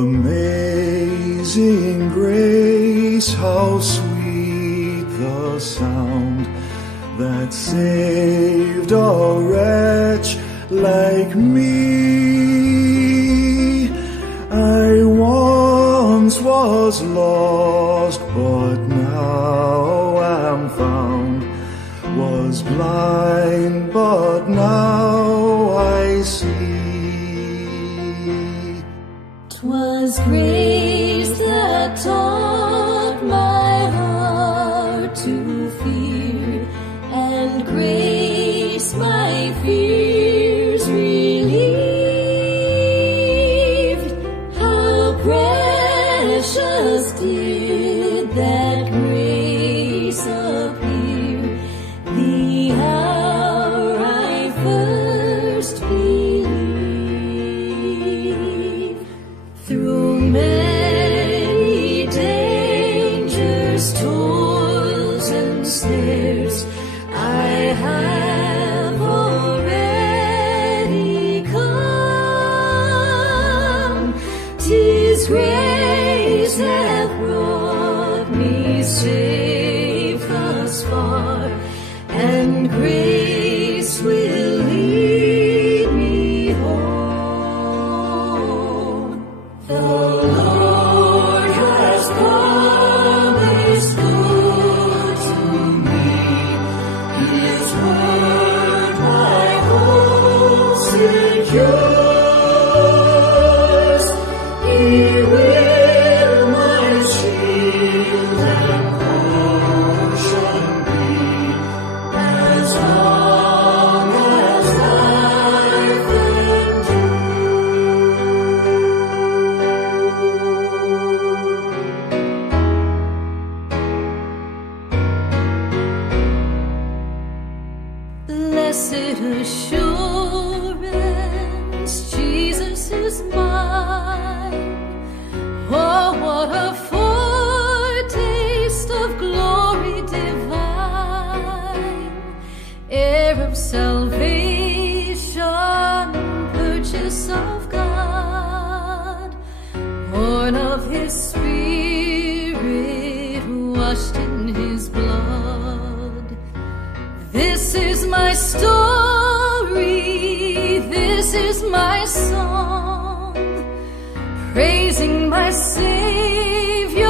Amazing grace, how sweet the sound that saved a wretch like me. I once was lost, but now am found, was blind, but now I see. 'Twas grace that taught my heart to fear, and grace my fears relieved. How precious did that grace appear, the hour I first believed. Through many dangers, toils, and snares, I have already come. 'Tis grace that brought me safe thus far, and grace will lead me home. The Lord has promised good to me. His word my hope secures. He will my shield and portion be, as long as life endures. Blessed assurance, Jesus is mine. Oh, what a foretaste of glory divine, heir of salvation, purchase of God, born of His Spirit, washed in His blood. This is my story, this is my song, praising my Savior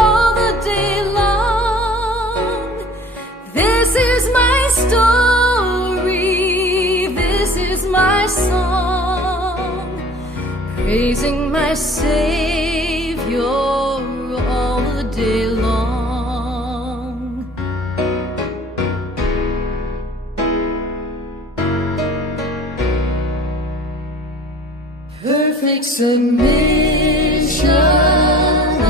all the day long. This is my story, this is my song, praising my Savior all the day long. Perfect submission,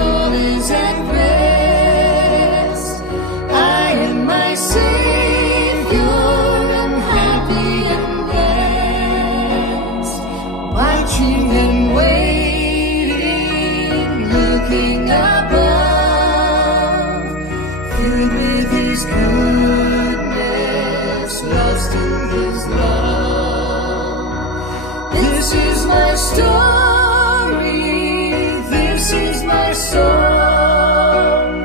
all is at rest. I am my Savior, am happy and blessed, watching and waiting, looking above, filled with His goodness, lost in His love. This is my story, this is my song,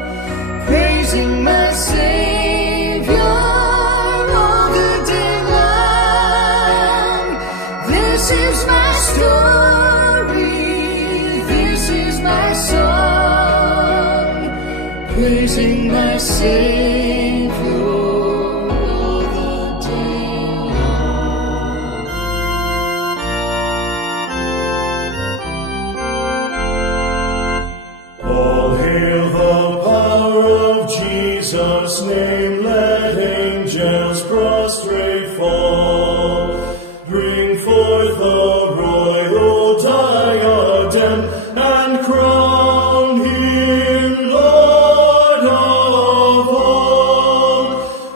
praising my Savior all the day long. This is my story, this is my song, praising my Savior all the day long. All hail the power of Jesus' name, let angels prostrate fall. Bring forth the royal diadem and crown Him Lord of all.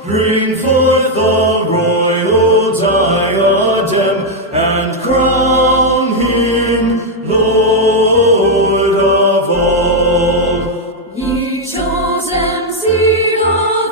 Bring forth the royal diadem and crown Him Lord of all. Ye chosen seed of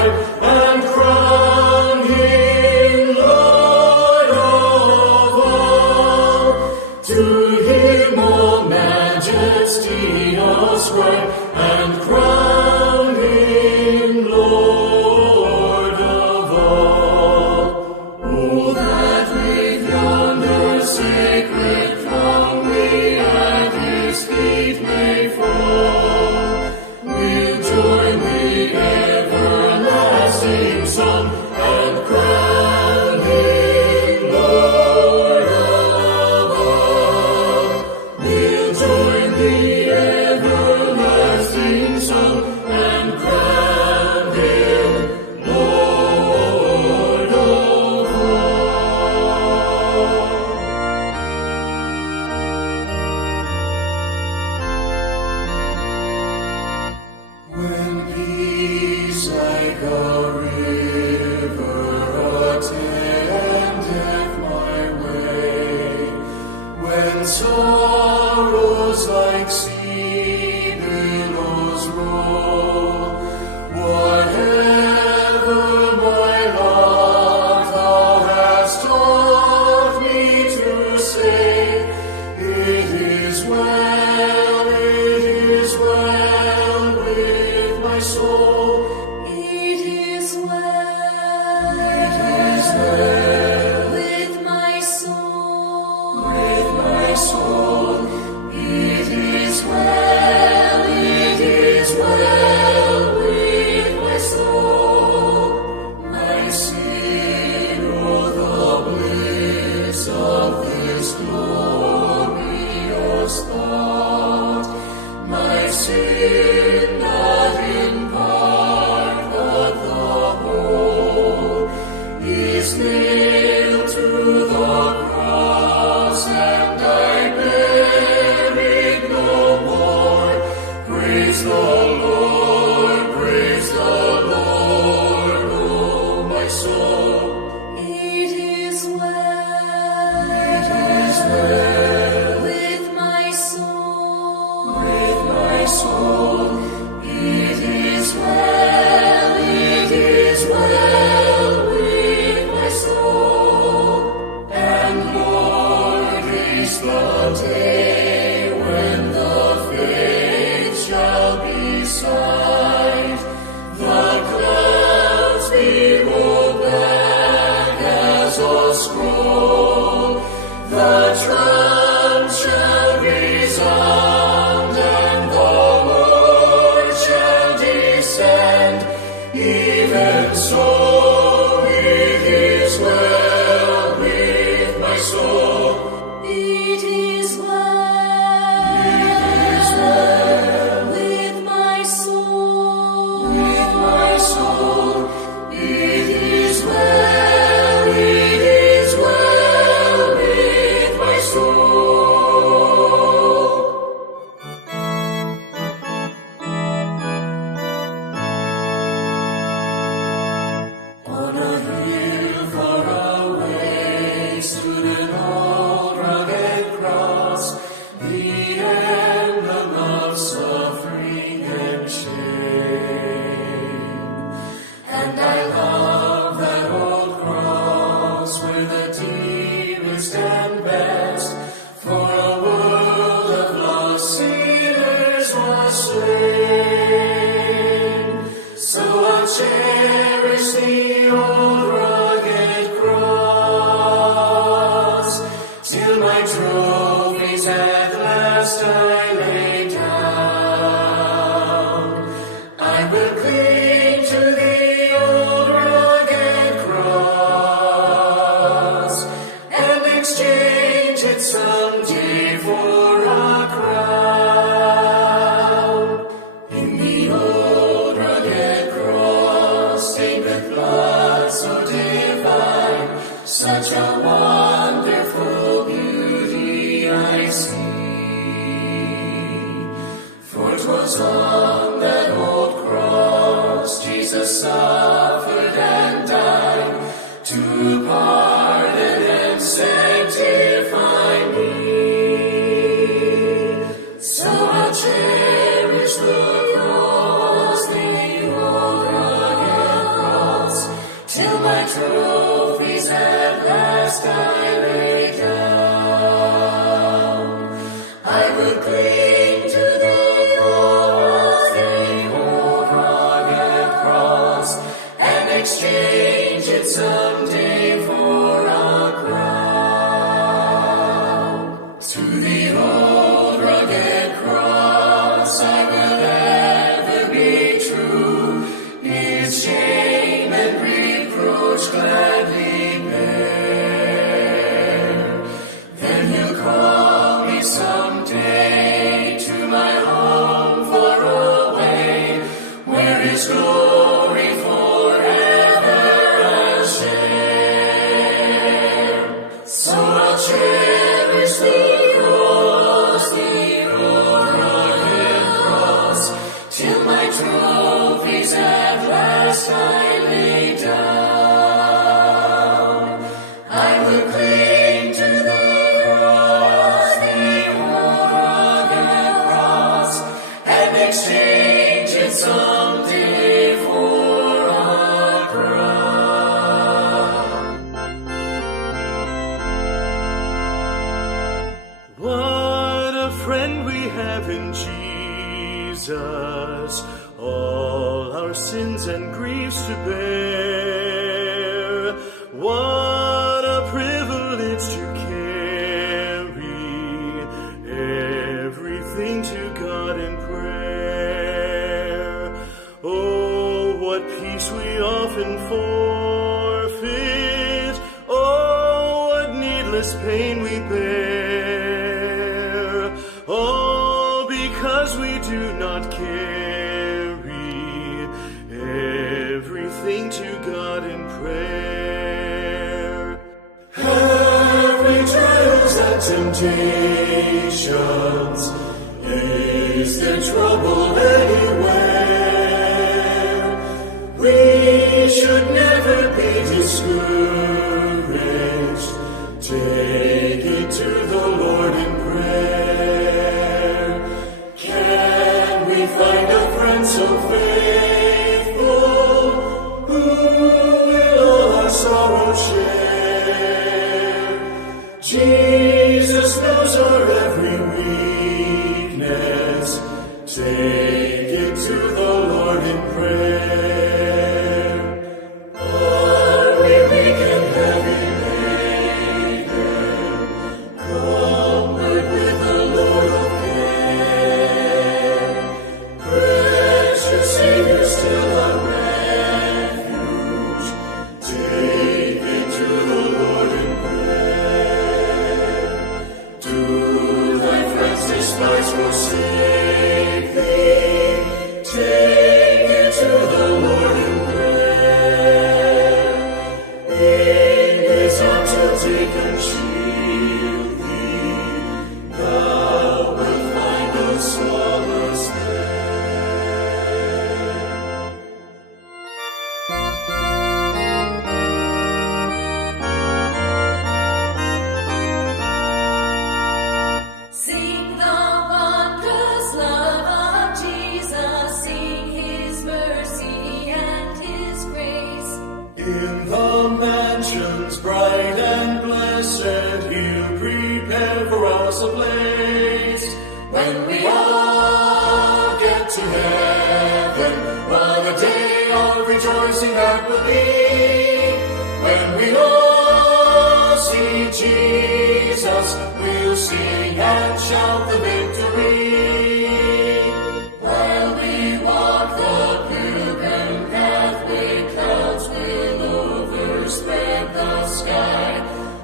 bright, and crown him Lord of all. To him all majesty ascribe, and crown him Lord of all. Oh, that with yonder sacred throng we at his feet may fall, we'll join the everlasting song, and crown him Lord of all. We'll join the everlasting song, and crown him Lord of all. When peace like a river attendeth my way, when sorrows like sea billows roll, whatever my lot thou hast taught me to say, it is well with my soul. It is well with my soul. With my soul, it is well with my soul. My sin, oh, the bliss of this glorious thought. My sin, not in part, but the whole, is nailed to the cross, and I bear it no more. Praise the Lord, oh my soul. It is well with my soul. With my soul, it is well with my soul. And Lord, is the day when the faith shall be sight, the clouds be rolled back as a scroll, the trump shall resound, and the Lord shall descend. Even so, it is well with my soul. It is well with my soul. With my soul, it is well with my soul. On a hill far away stood an old rugged cross, the emblem of suffering and shame. And I love that old cross where the dearest and best for a world of lost sinners was slain. So I'll cherish the old rugged cross till my trophies at last I lay down. I will cling to the old rugged cross and exchange it someday for a crown. In the old rugged cross, stained with blood so divine, such a wonderful beauty I see. For 'twas on that old cross Jesus suffered and died to pardon and sanctify me. So I'll cherish the cross, the old rugged someday for a crown. To the old rugged cross I will ever be true, his shame and reproach gladly bear. Then he'll call me someday to my home far away, where his glory forever I'll share. So I'll cherish the cross, the old rugged cross, till my trophies at last I lay down. I will cling to the cross, the old rugged cross, and exchange it someday for a crown. What a friend we have in Jesus, all our sins and griefs to bear. What a privilege to carry everything to God in prayer. Oh, what peace we often forfeit. Oh, what needless pain we bear. All because we do not carry everything to God in prayer. Every trials and temptations, is there trouble anywhere? We should never be discouraged. Take it to the Lord in prayer. Can we find a friend so faithful, who will all our sorrow share? Jesus knows our every weakness. Take it to the Lord in prayer. Are we weak and heavy laden? Comfort with the Lord of care. Precious Savior, still our refuge. Take it to the Lord in prayer. Do thy friends despise, forsake thee? Take it to the Lord in prayer. In his arms he'll take and shield thee. Thou wilt find no solace there. Sing the wondrous love of Jesus, sing his mercy and his grace. In the mansions bright and blessed, he'll prepare for us a place. When we all get to heaven, what a day of rejoicing that will be. When we all see Jesus, we'll sing and shout the victory. While we walk the pilgrim pathway, clouds will overspread the sky.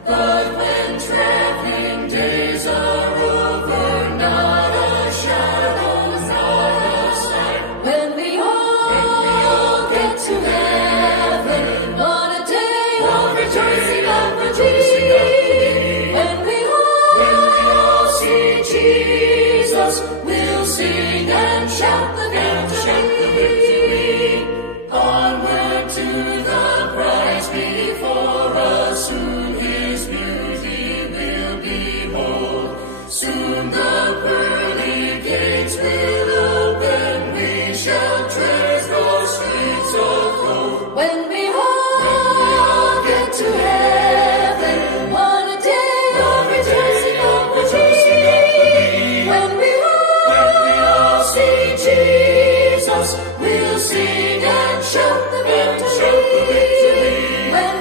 But when traveling days are over, not a shadow, not a sign. When we all get to heaven, what a day of rejoicing that will be. When we all see Jesus, we'll sing and shout the victory. Onward to the prize before us, soon his beauty will behold. Soon the pearly gates will open, we shall tread the streets of gold. When we all get to heaven, what a day of rejoicing that will be. When we all see Jesus, we'll sing and shout the victory. When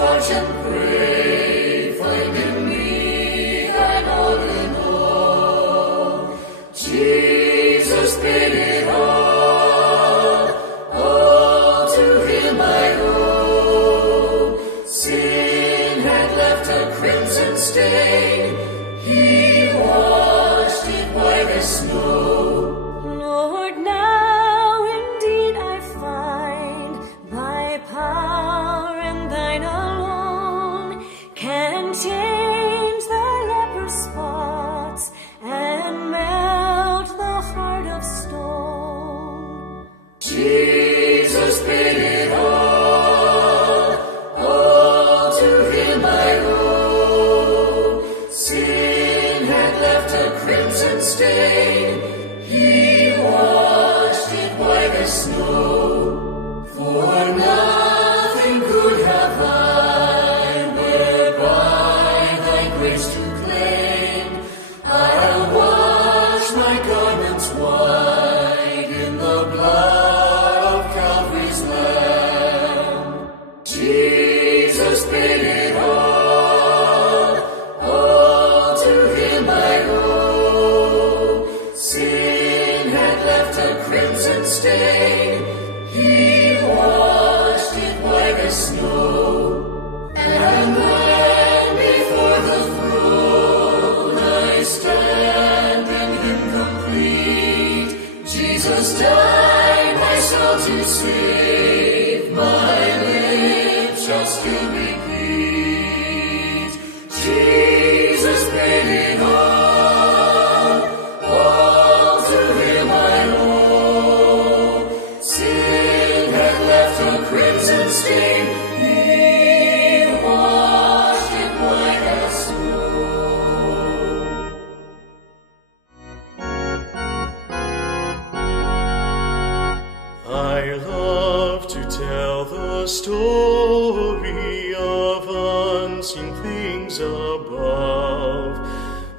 watch and pray, find in me thine all in all. Jesus paid it all to him I owe. Sin had left a crimson stain, he washed it white as snow. Lord, now indeed I find thy power and thine alone can change the leper's spots and melt the heart of stone. Jesus paid it all to him I owe. Sin had left a crimson stain, he washed it white as snow. For nothing could have I, whereby thy grace to claim. I'll wash my garments white in the blood of Calvary's Lamb. Jesus paid it all to him I owe. Sin had left a crimson stain, he washed it white as snow. And when before the throne I stand in him complete, Jesus died my soul to save, my lips shall still repeat. Jesus paid it all to him I owe. Sin had left a crimson stain, he washed it white as snow. I love to tell the story of unseen things above,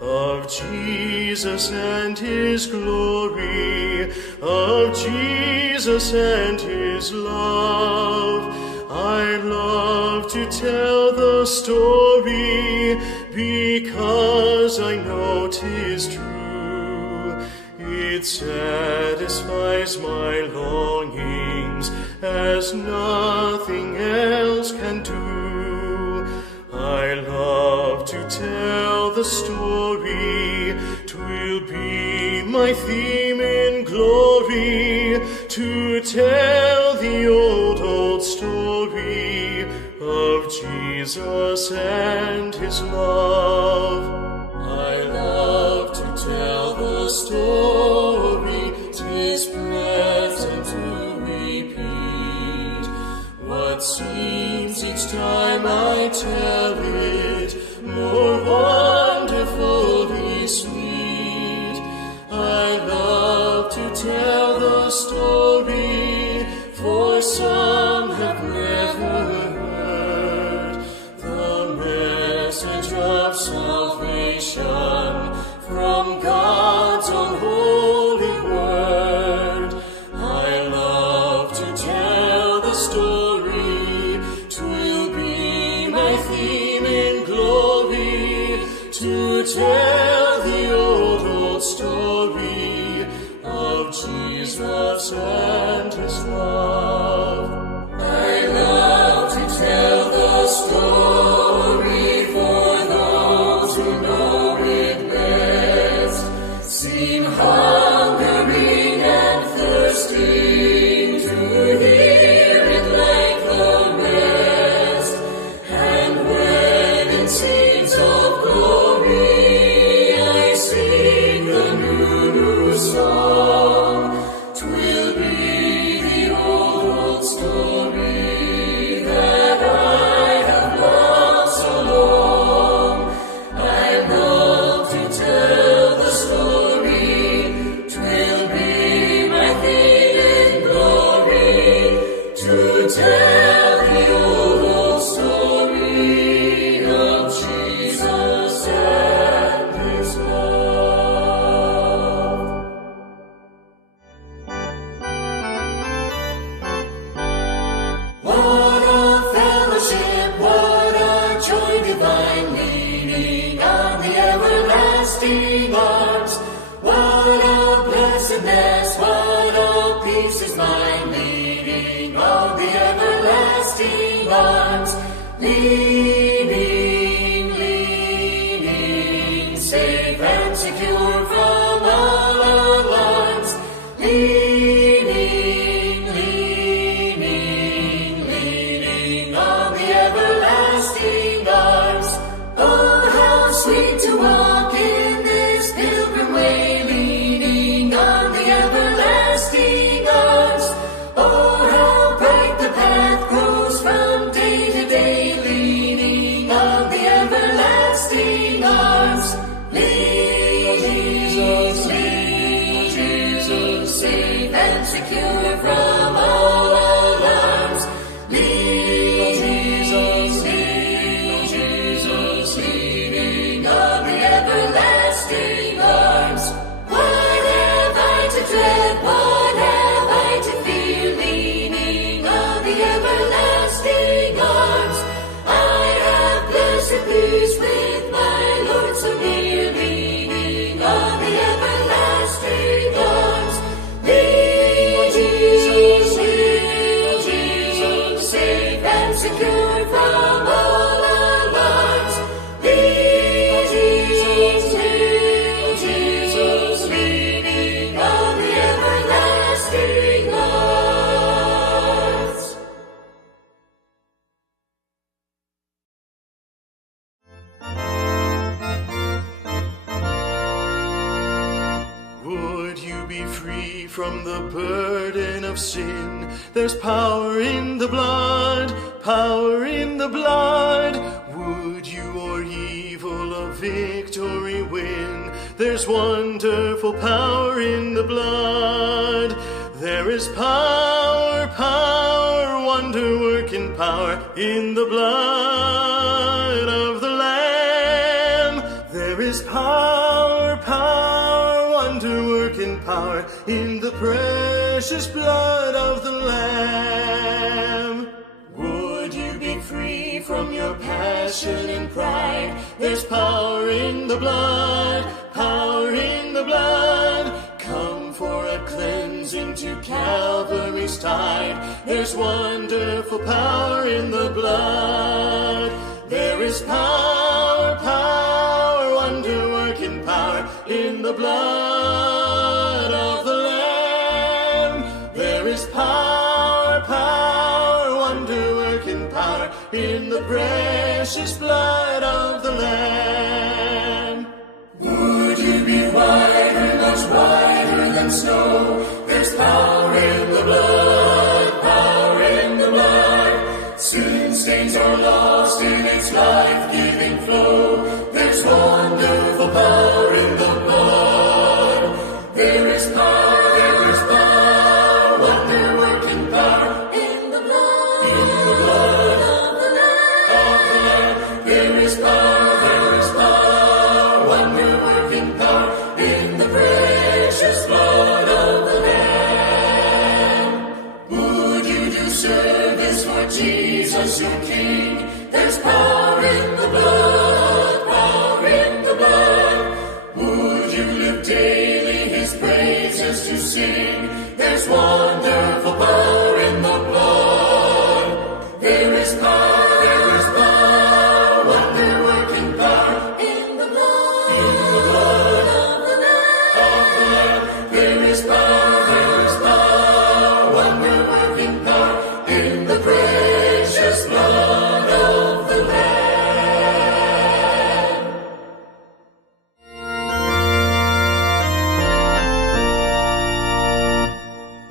of Jesus and his glory, of Jesus and his love. I love to tell the story because I know 'tis true. It satisfies my longings as nothing else can do. I love to tell the story, 'twill be my theme in glory, to tell the old story of Jesus and his love. I love to tell the story, 'tis pleasant to repeat what seems each time I tell it more wonderfully sweet. I love to tell the story, for some have never heard the message of salvation from God's own holy word. I love to tell the story, 'twill be my theme in glory, to tell the old story of Jesus and his love. I love to tell the story for those who know it best, seem hungering and thirsting to hear it like the rest. And when in scenes of glory leaning, safe and secure from all alarms. Leaning, leaning, leaning on the everlasting arms. Oh, how sweet to walk in this pilgrim way, leaning on the everlasting arms. Oh, how bright the path grows from day to day, leaning on the everlasting arms. Lean, Jesus, lean, Jesus, safe and secure from all alarms. Lean, Jesus, leaning on the everlasting arms. What have I to dread? What have I to fear? Leaning on the everlasting arms. I have blessed peace with my Lord so near, leaning on the everlasting arms. Lean, Jesus, safe and secure from all alarms. Lean, Jesus, leaning on the everlasting arms. Would you be free from the burden of sin? There's power in the blood, power in the blood. Would you or evil a victory win? There's wonderful power in the blood. There is power, power, wonder-working power in the blood of the Lamb. There is power, power, wonder-working power in the precious blood of the Lamb. Would you be free from your passion and pride? There's power in the blood, power in the blood. Come for a cleansing to Calvary's tide. There's wonderful power in the blood. There is power, power, wonder-working power in the blood of the Lamb. There is power, power, wonder-working power in the precious blood of the Lamb. Would you be whiter, much whiter than snow? There's power in the blood, power in the blood. Sin stains are lost in its life-giving flow. There's wonderful power in the blood. There is power, wonder-working power In the blood, in the blood of the Lamb. of the Lamb. There is power, wonder-working power in the precious blood of the Lamb. Would you do service for Jesus your King? There's power in the blood, power in the blood. Would you live daily his praises to sing? There's wonderful power in the blood. There is power, wonder-working power In the blood, in the blood of the Lamb. of the Lamb. There is power, wonder-working power in the precious blood of the Lamb.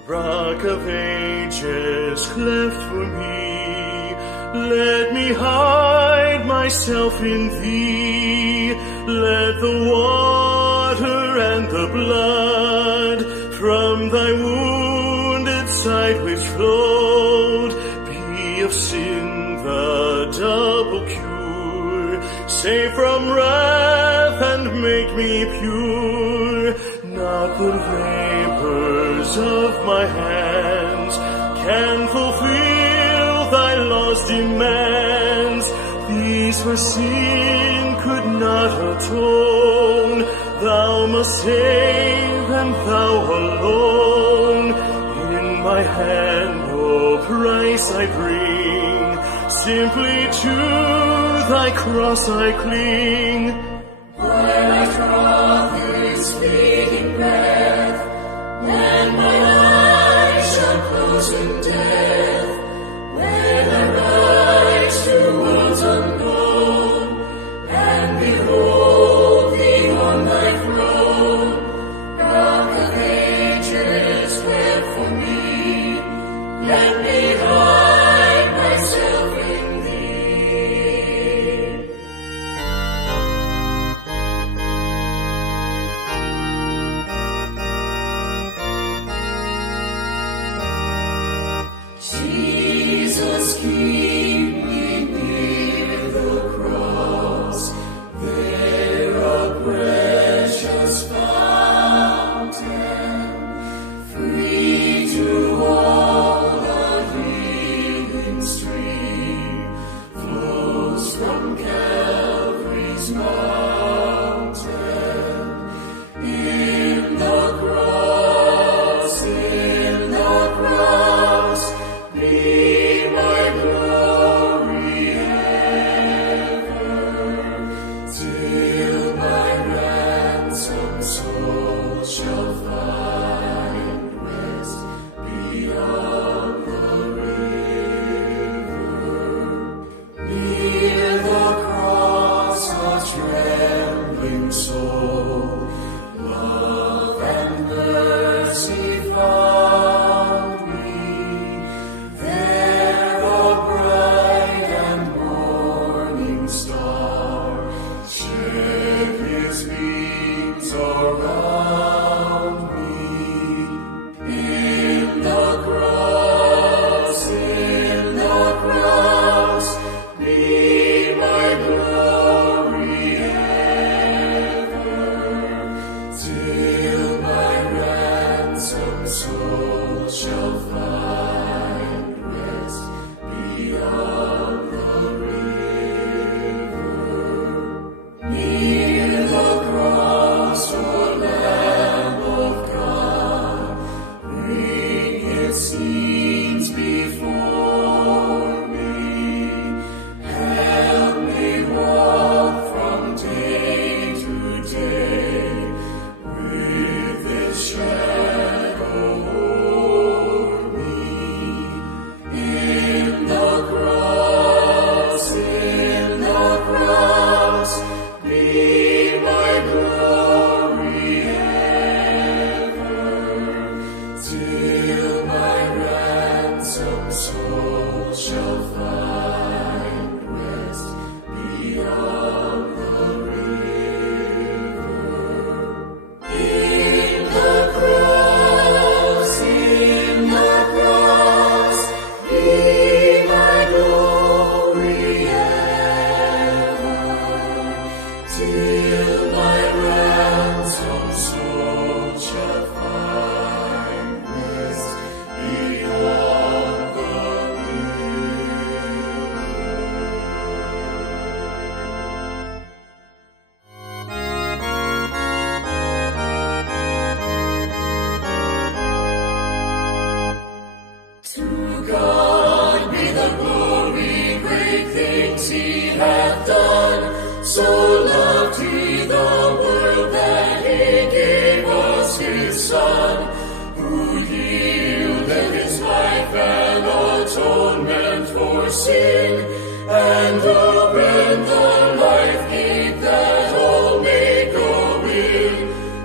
Rock of ages, cleft for me, let me hide myself in thee. Let the water and the blood from thy wounded side which flowed be of sin the double cure. Save from wrath and make me pure. Not the labors of my hands can fulfill thy law's demands. These for sin could not atone. Thou must save, and thou alone. In my hand no price I bring, simply to thy cross I cling. While I draw this fleeting breath, when my eyes shall close in death, when I rise towards unknown, and behold thee on thy throne, Rock of ages, wept for me, let me hide myself in thee. Jesus, keep me near the cross, there a precious fountain, free to all a healing stream, flows from Calvary's mountain. In the cross, be my glory ever, till my ransomed soul shall find rest beyond the river. Near the cross, a trembling soul, love and mercy found me. There a bright and morning star shed his beams around me. In the cross, be my glory ever, till my ransomed soul shall find rest beyond the river. Near the cross, O Lamb of God, bring its scenes before me. Help me walk from day to day with this shadow o'er me. In the cross, be my glory ever, till my ransomed soul shall find rest beyond the river. In the cross, be my glory ever, till my ransomed soul shall find rest beyond the To God be the glory, great things he hath done. So loved he the world that he gave us his Son, who yielded his life an atonement for sin, and opened the life gate that all may go in.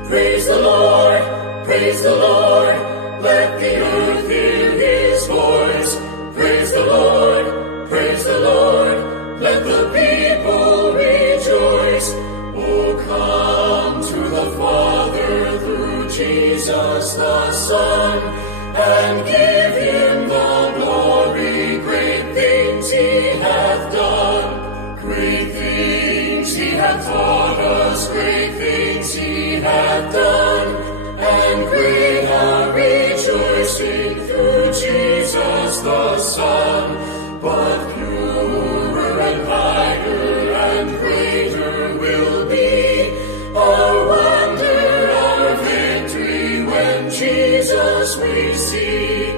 Praise the Lord, praise the Lord, let the earth hear his voice. Praise the Lord, praise the Lord, let the people rejoice. Oh, come to the Father through Jesus the Son, and give him the glory. Great things he hath done, great things he hath taught us, great things he hath done, and great our rejoicing through Jesus the Son. But purer and higher and greater will be our wonder, our victory, when Jesus we see.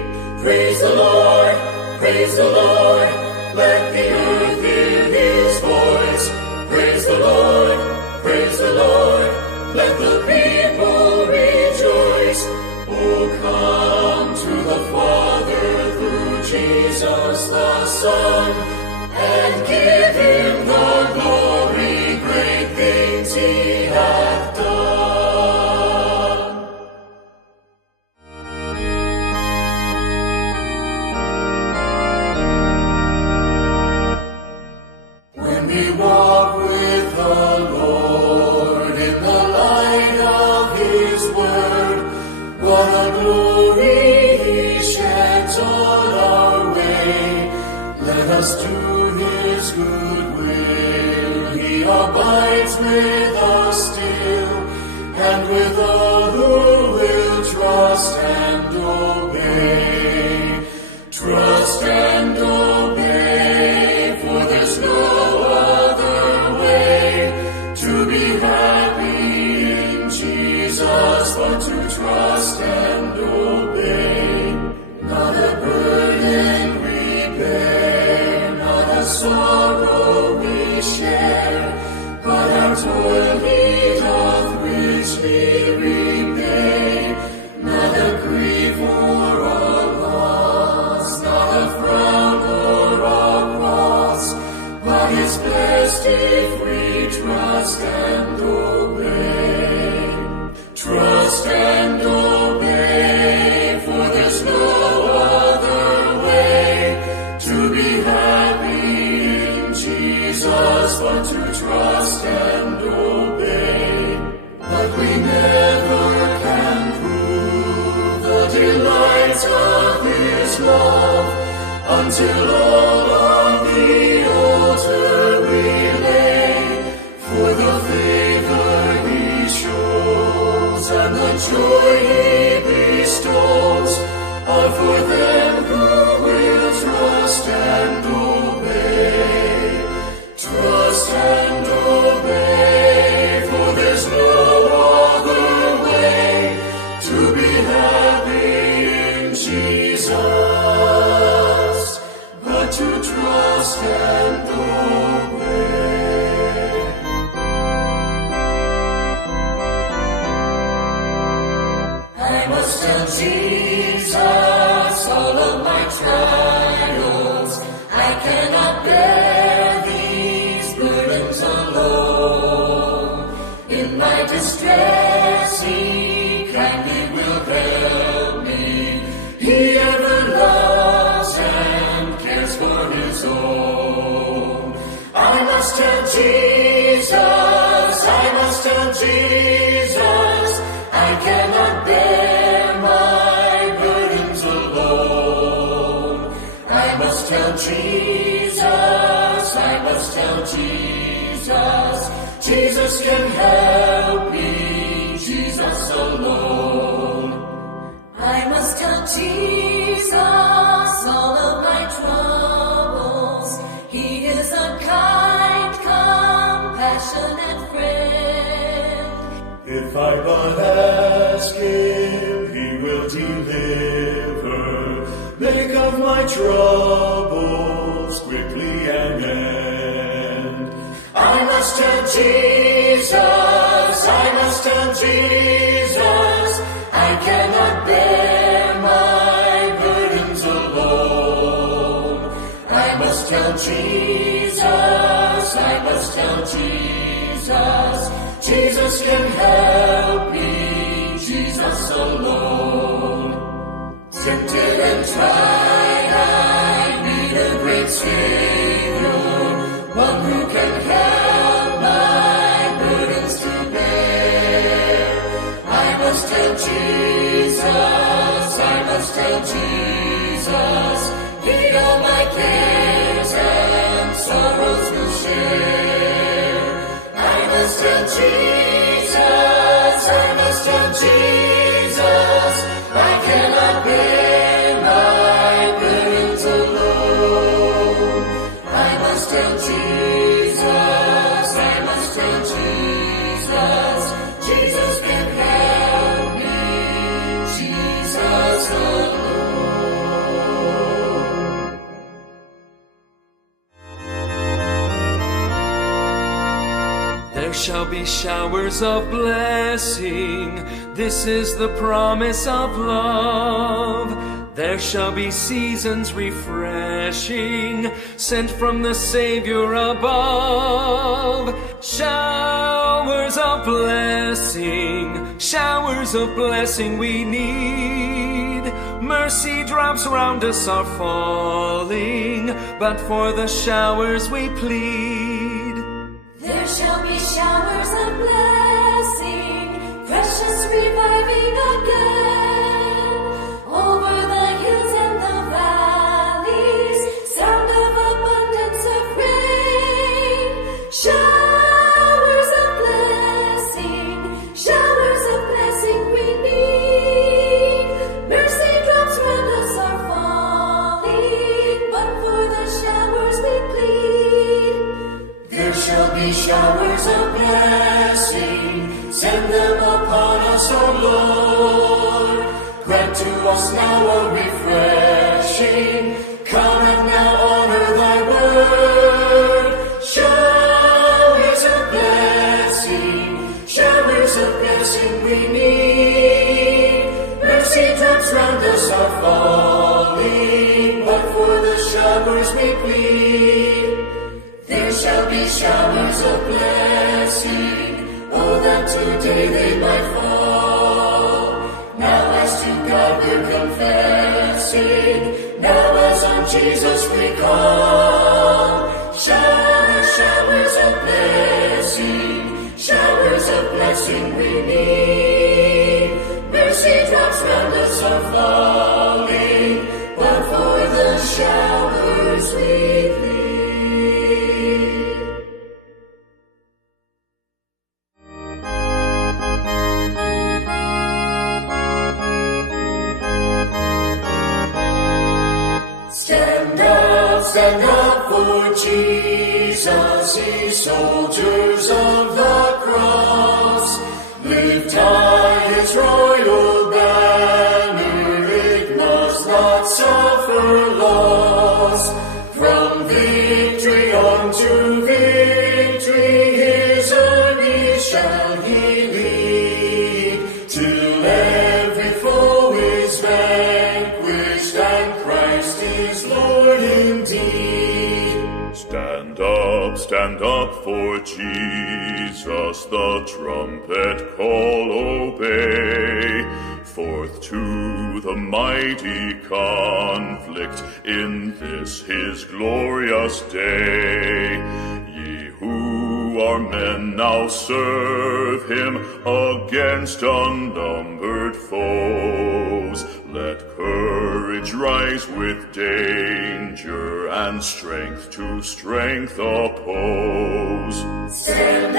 we walk with the Lord in the light of His word. What a glory He sheds on our way. Let us do His good will. He abides with us still, and with all who will trust and obey. Trust and obey, for there's no other way to be happy in Jesus but to trust and obey. Not a burden we bear, not a sorrow we share, but our toil He doth richly repay. Not a grief or a loss, not a frown or a cross, but is blessed if we trust and obey. Trust and obey, for there's no other way to be happy in Jesus but to trust and obey. But we never can prove the delights of His love until all on the altar we lay. For the favor He shows and the joy He bestows are for them who will trust and obey. Trust and obey, for there's no other way to be happy in Jesus but to trust and obey. I must tell Jesus all of my trials. I cannot bear these burdens alone. In my distress He kindly will help me. He ever loves and cares for His own. I must tell Jesus, I must tell Jesus, I cannot bear my burdens alone. I must tell Jesus, I must tell Jesus, Jesus can help me, Jesus alone. I must tell Jesus all of my troubles. He is a kind, compassionate friend. If I but ask Him, He will deliver. Make of my troubles quickly an end. I must tell Jesus, I must tell Jesus, I cannot bear my burdens alone. I must tell Jesus, I must tell Jesus, Jesus can help me, Jesus alone. Tempted and tried, I need a great Savior, one who can help my burdens to bear. I must tell Jesus, I must tell Jesus, He all my cares and sorrows will share. I must tell Jesus, I must tell Jesus, I cannot bear my burdens alone. I must tell Jesus, I must tell Jesus, Jesus can help me, Jesus alone. There shall be showers of blessing, this is the promise of love. There shall be seasons refreshing, sent from the Savior above. Showers of blessing we need. Mercy drops round us are falling, but for the showers we plead. reviving again. Over the hills and the valleys, sound of abundance of rain. Showers of blessing we need. Mercy drops round us are falling, but for the showers we plead. There shall be showers of blessing, send them upon us, O Lord. Grant to us now a refreshing, come and now honor thy word. Showers of blessing we need. Mercy drops round us are falling, but for the showers we plead. There shall be showers of blessing, oh, that today they might fall. Now as to God we're confessing, now as on Jesus we call. Showers of blessing we need. Mercy drops round us are falling, but for the showers we plead. Stand up for Jesus, ye soldiers of the cross. Lift high his royal banner, it must not suffer loss. From victory unto victory, his army shall he lead, till every foe is vanquished and Christ is Lord indeed. Stand up for Jesus, the trumpet call obey. Forth to the mighty conflict in this his glorious day. Ye who are men now serve him against unnumbered foes. Let courage rise with danger and strength to strength oppose. Stand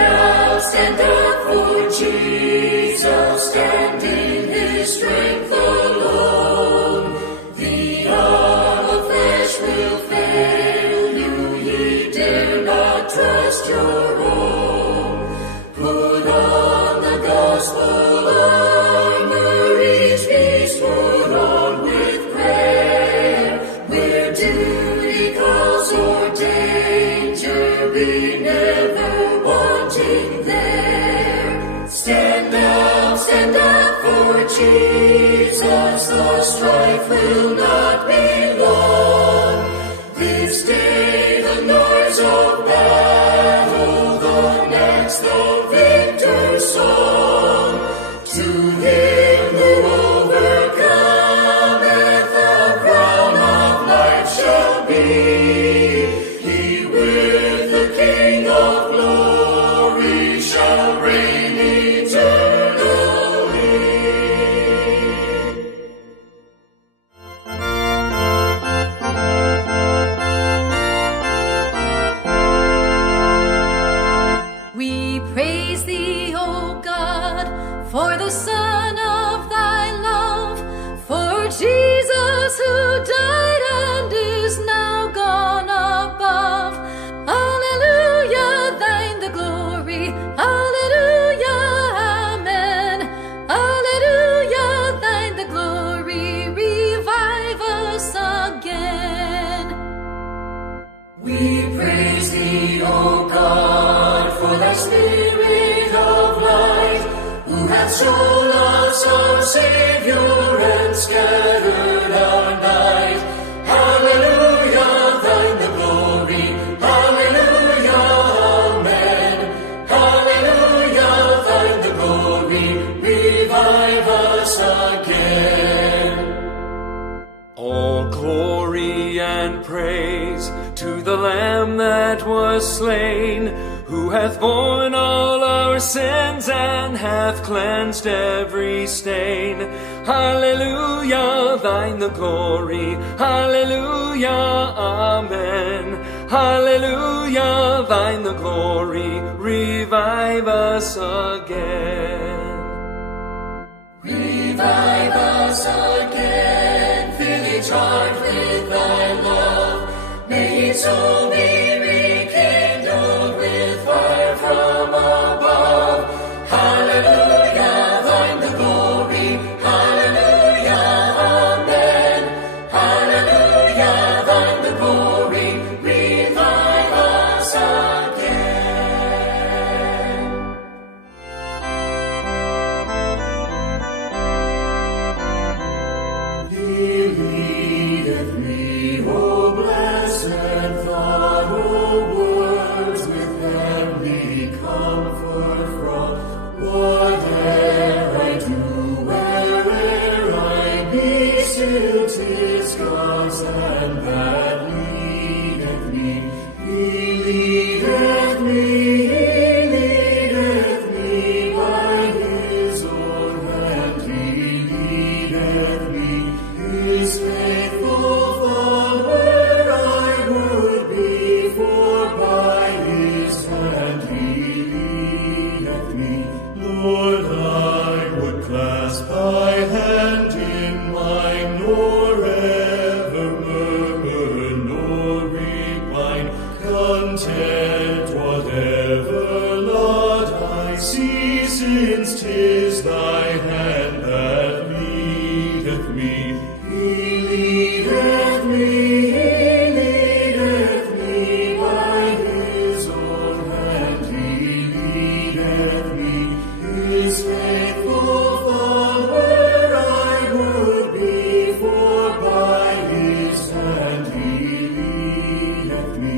up for Jesus, stand in his strength alone. The arm of flesh will fail you, ye dare not trust your own. Put on the gospel armor, each piece put on with prayer. Where duty calls or danger, be never wanting there. Stand up for Jesus, the strife will not be long. This day the noise of battle, the next the victor's song. To him who overcometh, the crown of life shall be. He with the King of glory shall reign eternally. We praise thee, O God, for the Son of thy love, for Jesus who died and is now gone above. Alleluia, thine the glory. Alleluia, amen. Alleluia, thine the glory. Revive us again. We praise thee, O God, for thy Spirit of light, who hath shown us our Savior and scattered our night. Hallelujah, thine the glory. Hallelujah, amen. Hallelujah, thine the glory. Revive us again. All glory and praise to the Lamb that was slain. slain, who hath borne all our sins and hath cleansed every stain. Hallelujah, thine the glory. Hallelujah, amen. Hallelujah, thine the glory. Revive us again. Revive us again, fill each heart with thy love. May each soul be rekindled with fire from above. Hallelujah, thine the glory. Hallelujah, amen. Hallelujah, thine the glory. Revive us again. He leadeth me, O blessed thought, O words with heavenly comfort fraught. Whate'er I do, where'er I be, still 'tis God's hand that leadeth me. He leadeth me, He leadeth me by His own hand. He leadeth me, His faithful thought where I would be, for by His hand He leadeth me. Lord, I would clasp thy hand in mine, nor ever murmur, nor repine, content whatever lot I see, since 'tis thy hand that leadeth me. He leadeth me, He leadeth me by His own hand. He leadeth me, His faithful thought where I would be, for by His hand He leadeth me.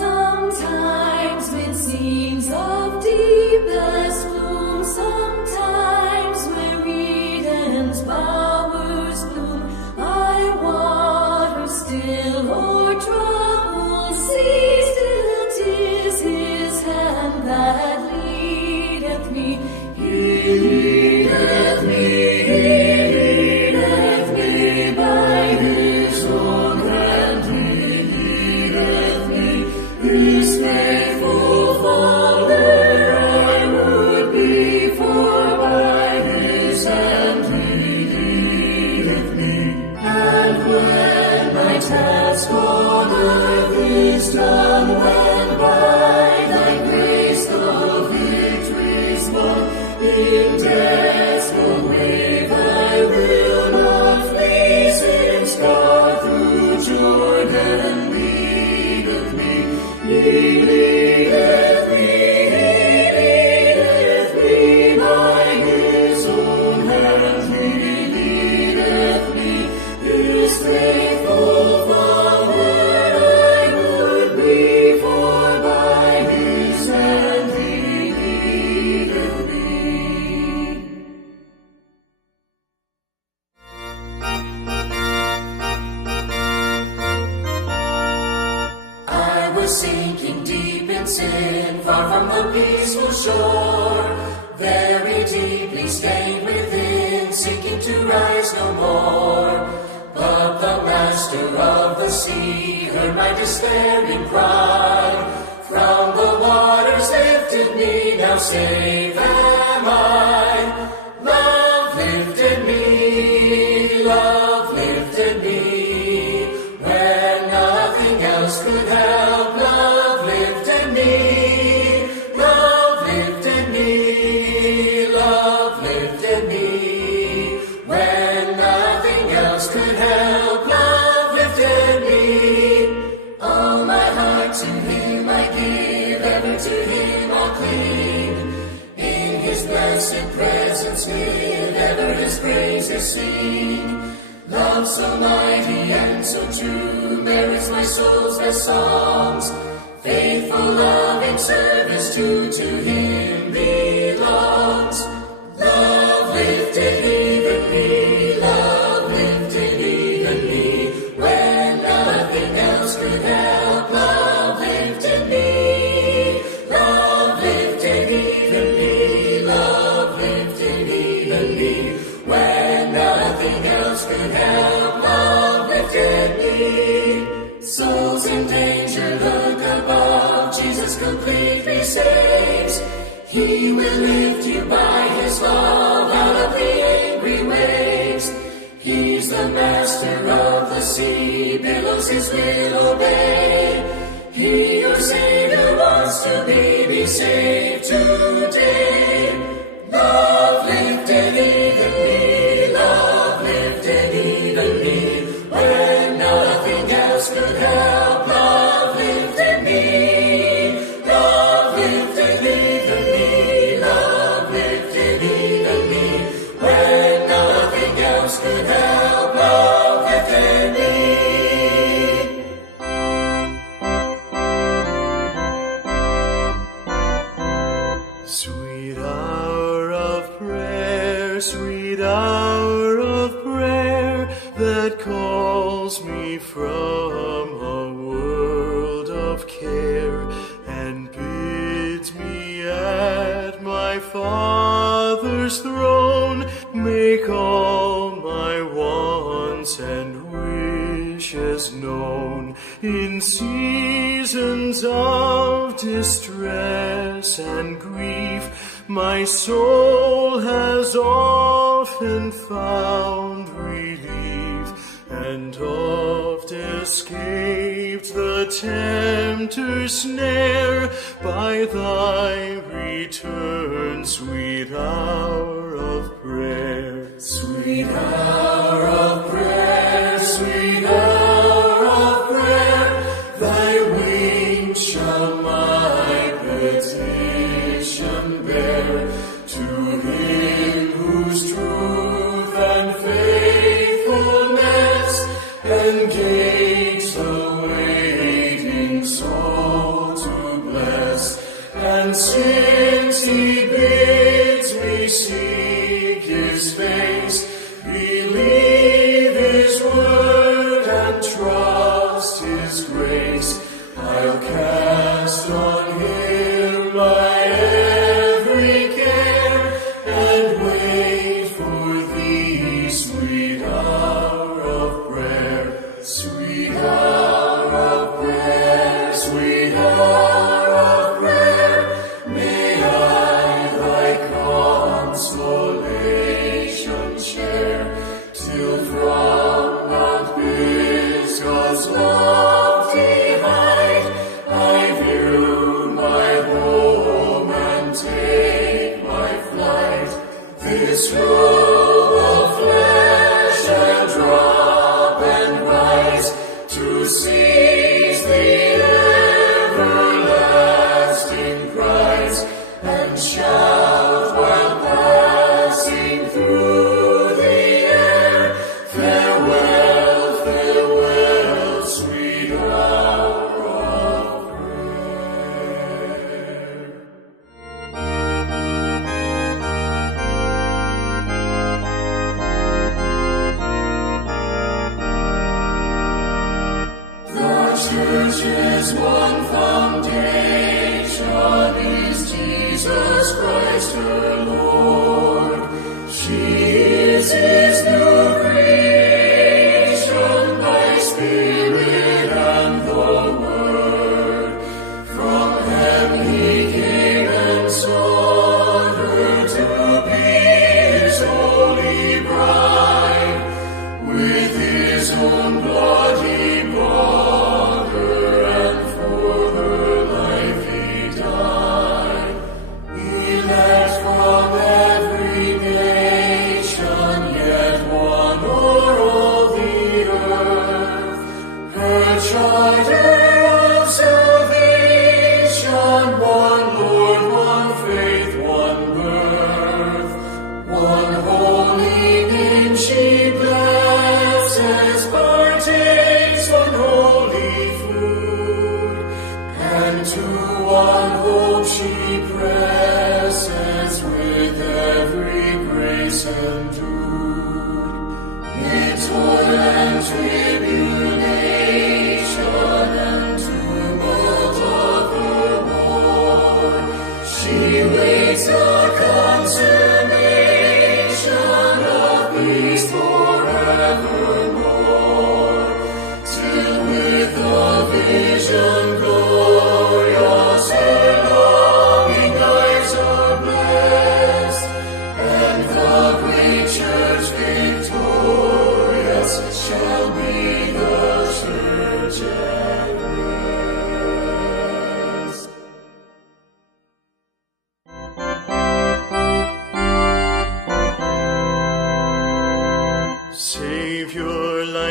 Sometimes when scenes of deepest gloom, sometimes where Eden's bowers bloom, I water still or trouble see, still 'tis His hand that leadeth me. He leadeth me, He leadeth me by His own hand. He leadeth me, His faithful thought where I would be, for by His hand He leadeth me. And when my task on earth is done, when by thy grace the victory's won, in death's full wave I will not flee, since God through Jordan leadeth me. He leadeth me, He leadeth me by His own hand. He leadeth me, His faithful thought where I would be, for by His hand He leadeth me. I was sinking deep in sin, far from the peaceful shore, very deeply stained within, sinking to rise no more. But the Master of the sea heard my despairing cry. From the waters lifted me, now safe am I. Love lifted me, love lifted me, when nothing else could help. Love lifted me, love lifted me, love lifted me, when nothing else could help. Love lifted me. All my heart to Him I give, ever to Him I'll cling. In His blessed presence live, ever His praises sing. Love so mighty and so true merits my soul's best songs. Faithful love in service to Him belongs. Love lifted even me, love lifted even me, when nothing else could help. Love lifted me, he saves. He will lift you by his love out of the angry waves. He's the master of the sea, billows his will obey. He, your Savior, wants to be saved today. Love lifted even me, love lifted even me, when nothing else could help. Love lifted me, love lifted even me, love lifted even me, when nothing else could help. Love lifted me. Sweet hour of prayer, sweet hour of prayer, that calls me from a world of care, and bids me at my Father's throne make all my wants and wishes known. In seasons of distress and grief, my soul has often found relief, and oft escaped the tempter's snare by thy return, sweet hour of prayer. Sweet hour of prayer, sweet hour of prayer, thy wings shall my petition bear. To him whose truth and faithfulness engage the waiting soul to bless. And since he bids me seek his face, believe his word and trust his grace, I'll cast on him my every care, and wait for thee, sweet hour of prayer. Sweet hour of prayer, sweet hour of prayer, may I thy consolation share, till from Mount Pisgah's lofty height I view my home and take my flight. This robe of flesh and drop and rise to seize the everlasting prize, and shout while passing through the air, farewell, farewell, sweet hour of prayer. The church's one foundation is Jesus Christ her Lord. She is his new creation by Spirit and the Word. From heaven he came and sought her to be his holy bride. With his own blood he bought her, and for her life he died. Elect from every nation, yet one o'er all the earth. Her charter of salvation, one Lord, one faith, one birth. One holy name she blesses, partakes one holy food, and to one hope she presses with every grace endued. Mid toil and tribulation and tumult of her war, she waits the consummation of peace forevermore, till with the vision glorious her love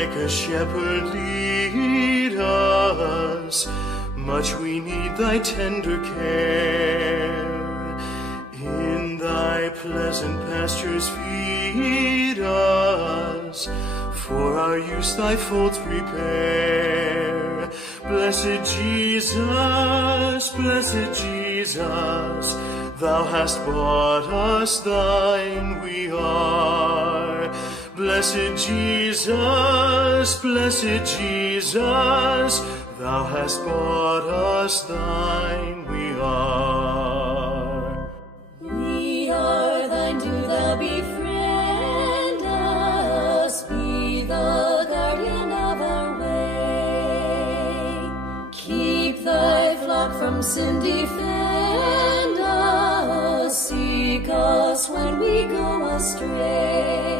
like a shepherd, lead us. Much we need thy tender care. In thy pleasant pastures feed us. For our use thy folds prepare. Blessed Jesus, thou hast bought us, thine we are. Blessed Jesus, thou hast bought us, thine we are. We are thine, do thou befriend us, be the guardian of our way. Keep thy flock from sin, defend us, seek us when we go astray.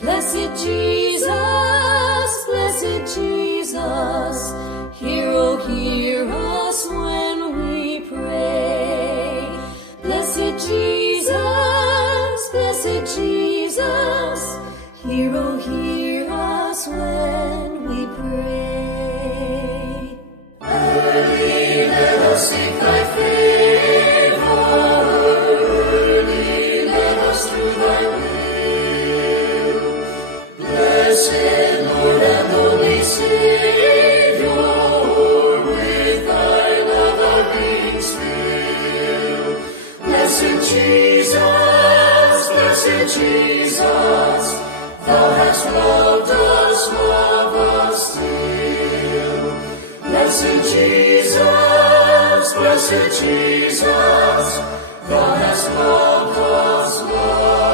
Blessed Jesus, hear, oh, hear us when we pray. Blessed Jesus, hear, oh, hear us when we pray. Early let us seek thy favor, early let us do thy will. Blessed Lord and only Savior, with thy love our beings fill. Blessed Jesus, thou hast loved us, love us still. Blessed Jesus, thou hast loved us, love